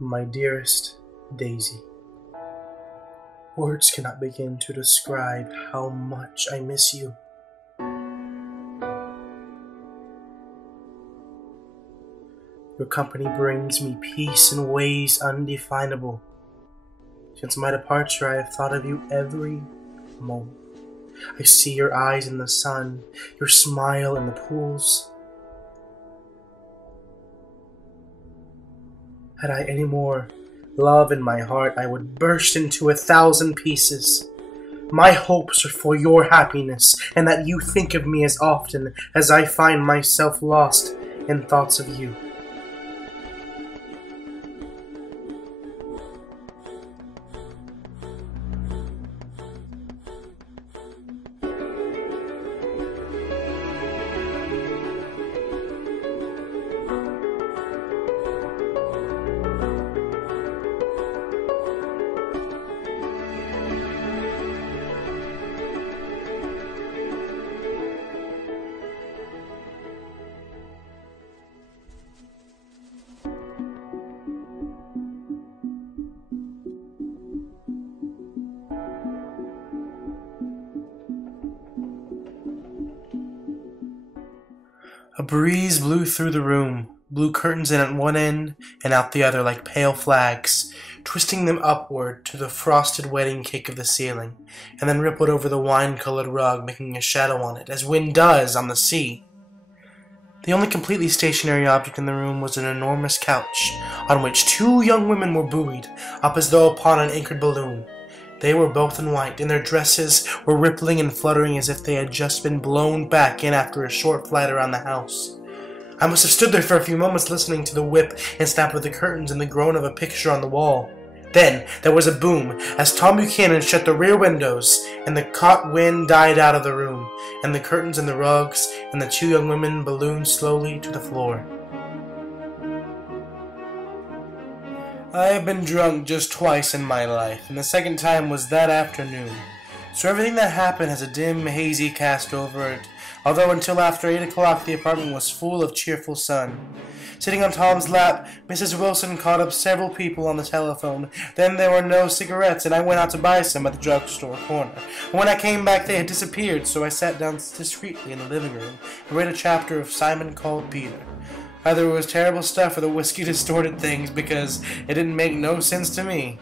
My dearest Daisy, words cannot begin to describe how much I miss you. Your company brings me peace in ways undefinable. Since my departure, I have thought of you every moment. I see your eyes in the sun, your smile in the pools. Had I any more love in my heart, I would burst into 1,000 pieces. My hopes are for your happiness, and that you think of me as often as I find myself lost in thoughts of you. A breeze blew through the room, blew curtains in at one end and out the other like pale flags, twisting them upward to the frosted wedding cake of the ceiling, and then rippled over the wine-colored rug, making a shadow on it, as wind does on the sea. The only completely stationary object in the room was an enormous couch, on which 2 young women were buoyed, up as though upon an anchored balloon. They were both in white, and their dresses were rippling and fluttering as if they had just been blown back in after a short flight around the house. I must have stood there for a few moments listening to the whip and snap of the curtains and the groan of a picture on the wall. Then there was a boom as Tom Buchanan shut the rear windows, and the caught wind died out of the room, and the curtains and the rugs and the 2 young women ballooned slowly to the floor. I have been drunk just twice in my life, and the second time was that afternoon, so everything that happened has a dim, hazy cast over it, although until after 8 o'clock the apartment was full of cheerful sun. Sitting on Tom's lap, Mrs. Wilson called up several people on the telephone. Then there were no cigarettes, and I went out to buy some at the drugstore corner. But when I came back they had disappeared, so I sat down discreetly in the living room and read a chapter of Simon Called Peter. Either it was terrible stuff or the whiskey distorted things, because it didn't make no sense to me.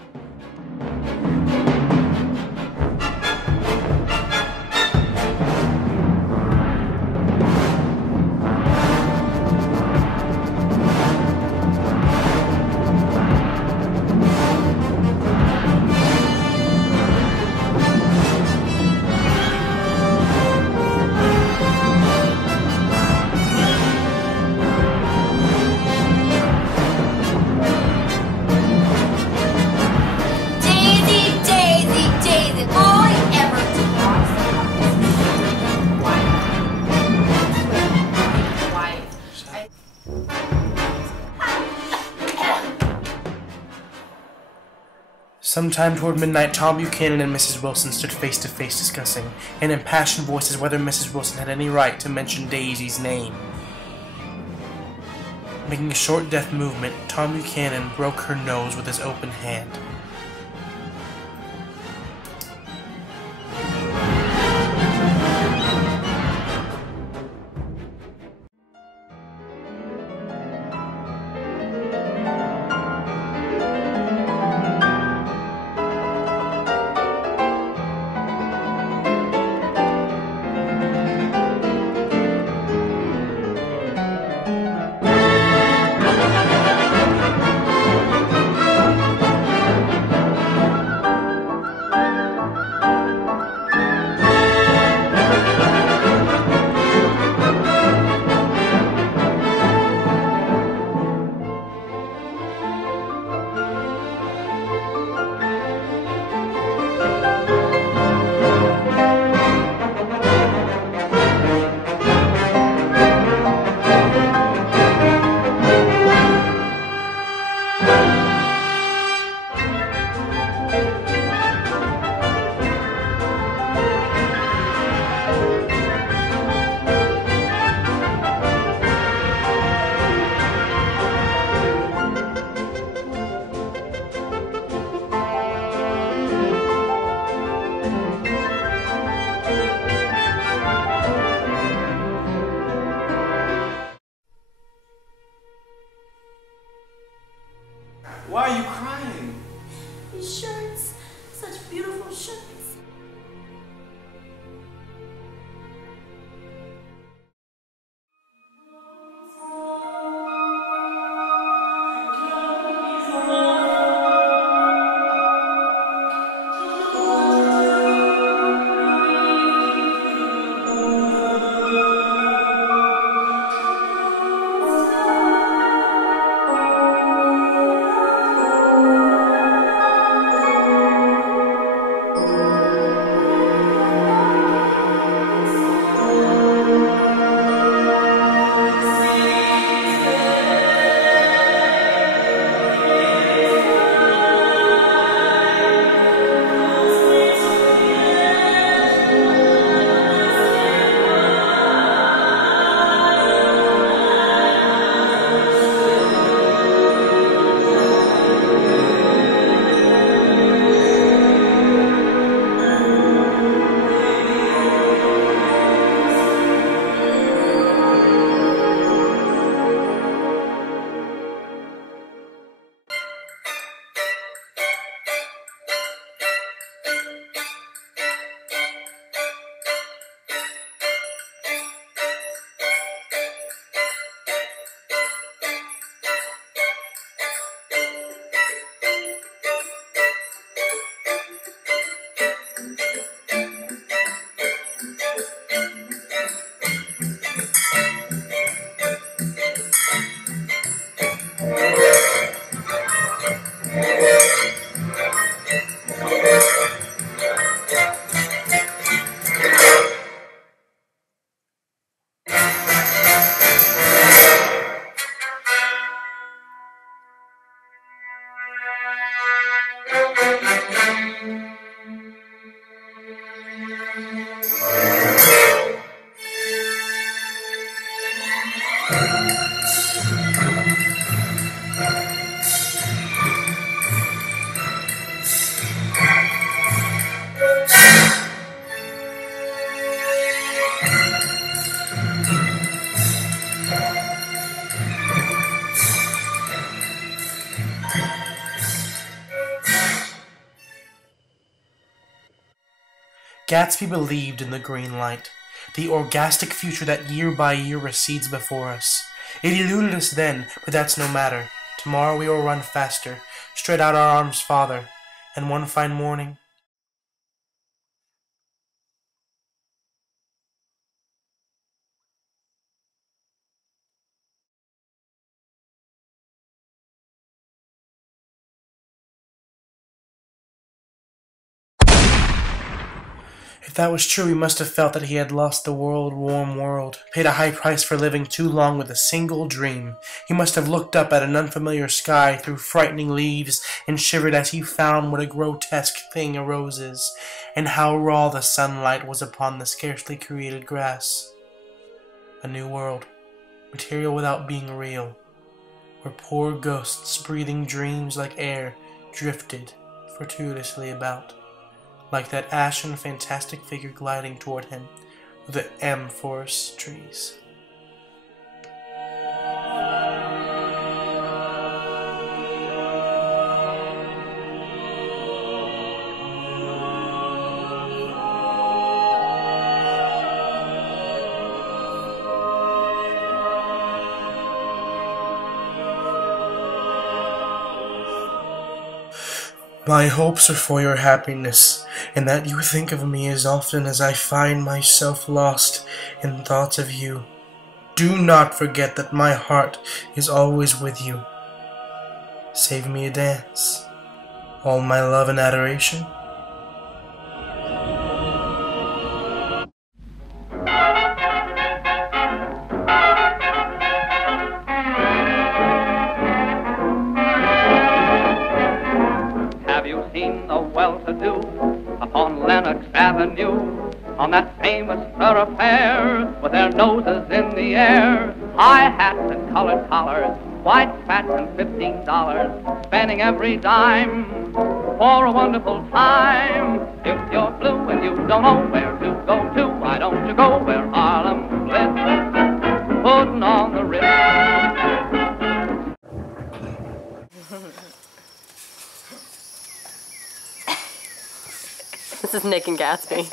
Sometime toward midnight, Tom Buchanan and Mrs. Wilson stood face to face discussing, in impassioned voices, whether Mrs. Wilson had any right to mention Daisy's name. Making a short death movement, Tom Buchanan broke her nose with his open hand. you crying? These shirts, such beautiful shirts. Gatsby believed in the green light, the orgastic future that year by year recedes before us. It eluded us then, but that's no matter. Tomorrow we will run faster, straight out our arms, Father, and one fine morning. If that was true, he must have felt that he had lost the warm world, paid a high price for living too long with a single dream. He must have looked up at an unfamiliar sky through frightening leaves and shivered as he found what a grotesque thing a rose is, and how raw the sunlight was upon the scarcely created grass. A new world, material without being real, where poor ghosts breathing dreams like air drifted fortuitously about, like that ashen, fantastic figure gliding toward him through the amorphous trees. My hopes are for your happiness, and that you think of me as often as I find myself lost in thoughts of you. Do not forget that my heart is always with you. Save me a dance. All my love and adoration. Well-to-do upon Lenox Avenue, on that famous thoroughfare, with their noses in the air, high hats and colored collars, white spats and $15, spending every dime for a wonderful time. If you're blue and you don't know where to go to, why don't you go where Harlem lives, putting on the Ritz. This is Nick and Gatsby.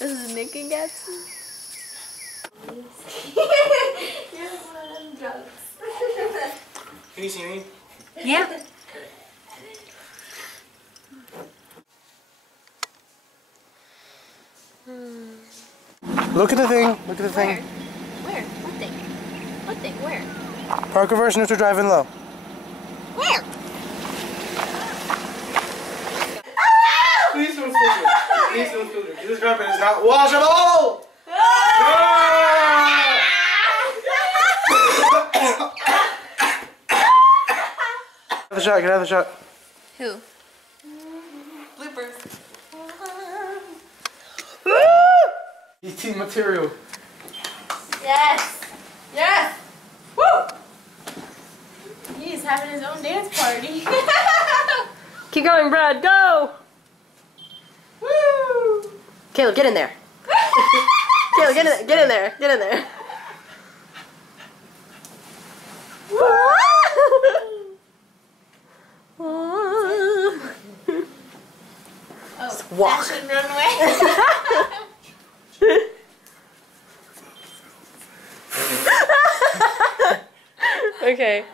This is Nick and Gatsby. You're one of them drugs. Can you see me? Yeah. Look at the thing. Look at the thing. Where? What thing? What thing? Where? Park reverse, neutral, driving low. Where? Please don't filter. Please don't filter. This carpet is not washable. Get out of the shot. Get out of the shot. Who? Bloopers. Eating material. Yes! Yes! Woo! He's having his own dance party. Keep going, Brad. Go! Woo! Kaleb, get in there. Kaleb, get in there. Get in there. Get in there. Oh, walk. fashion runway. Okay.